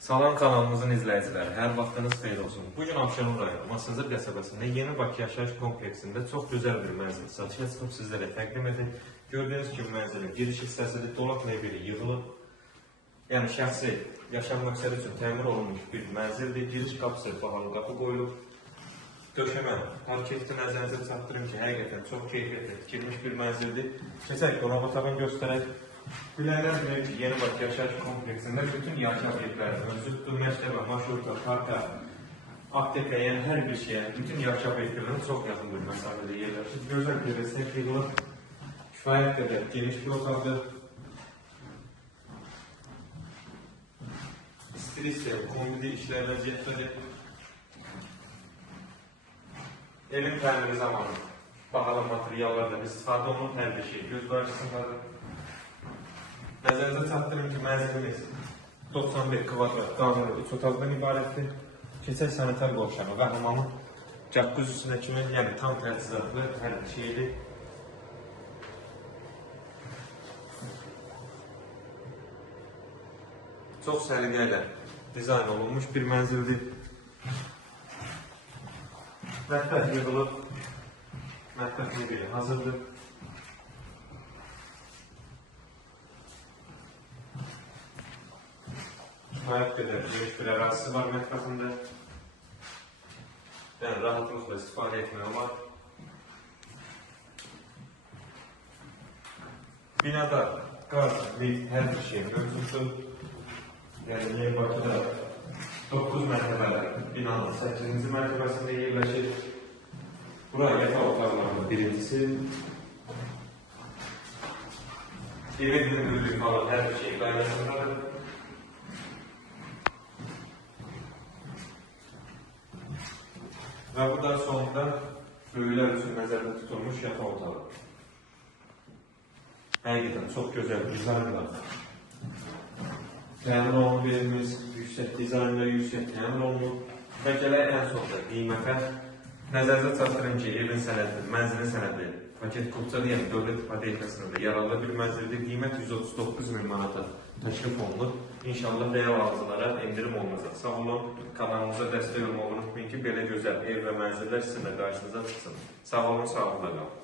Salam kanalımızın izləyiciləri, hər vaxtınız xeyir olsun. Bugün Abşeron rayonu Masazır qəsəbəsində Yeni Bakı yaşayış kompleksində çox gözəl bir mənzil satışa çıxıb sizlərə təqdim edir. Gördüyünüz kimi mənzilin giriş hissəsidir, dolaq mebeli yığılıb. Yəni şəxsi yaşam məqsədi üçün təmir olunmuş bir mənzildir. Giriş qapısı bahalı qapı qoyulub. Döşəmə, parketi nəzərinizə çatdırım ki, həqiqətən çox keyfiyyətli tikilmiş bir mənzildir. Keçək qonaq otağını göstərək. Bilələr bilir ki, Yeni Bakı yaşayış kompleksində bütün yaşam obyektləri mövcuddur. Məktəbə, marşruta, parka, apteka, yəni hər bir şeyə, bütün yaşam obyektlərinin çox yaxın bir məsafədə yerləşir. Gözəl bir resept yığılıb, kifayət qədər geniş bir otaqdır. İstilisya, kombidi işlər vəziyyətdədir. Evin təmiri zamanı bahalı materiallardan istifadə olunur, hər bir şey göz qarşısındadır. Nəzərinizə çatdırım ki, mənzilimiz 91 kvadrat dairəli 3 otaqdan ibarətdir. Keçək sanitar qovşağı və hamamın cəqqüzüsünə kimi, yəni tam təchizatlı hər bir şeydir. Çox səliqə ilə dizayn olunmuş bir mənzildir. Mətbəx yığılıb, mətbəx mebeli hazırdır. Kifayət qədər geniş bir ərazisi var mətbəxində. Yəni rahatlıqla istifadə etmək olar. Binada qaz, lift, hər bir şey mövcuddur. Yəni Yeni Bakıda 9 mərtəbəli binanın 8-ci mərtəbəsində yerləşir. Bura yataq otaqlarının birincisi. Evin hündürlüyü falan hər bir şey qaydasındadır. Və bu da sonunda böyüklər üçün nəzərdə tutulmuş yataq otağı. Həqiqətən çox gözəl dizaynla təmir olunub evimiz, yüksək dizaynla, yüksək təmir olunub. Və gələk ən sonunda qiymətə. Nəzərinizə çatdırın ki, evin sənədi, mənzilin sənədi paket kupçalı, yəni dövlət ipotekasında yaralı bir mənzildir. Qiymət 139.000 manata təklif olunur. İnşallah real alıcılara endirim olunacaq. Sağ olun, kanalımıza dəstək olmağı unutmayın ki, belə gözəl ev və mənzillər sizinlə qarşınıza çıxsın. Sağ olun, sağlıqla qalın.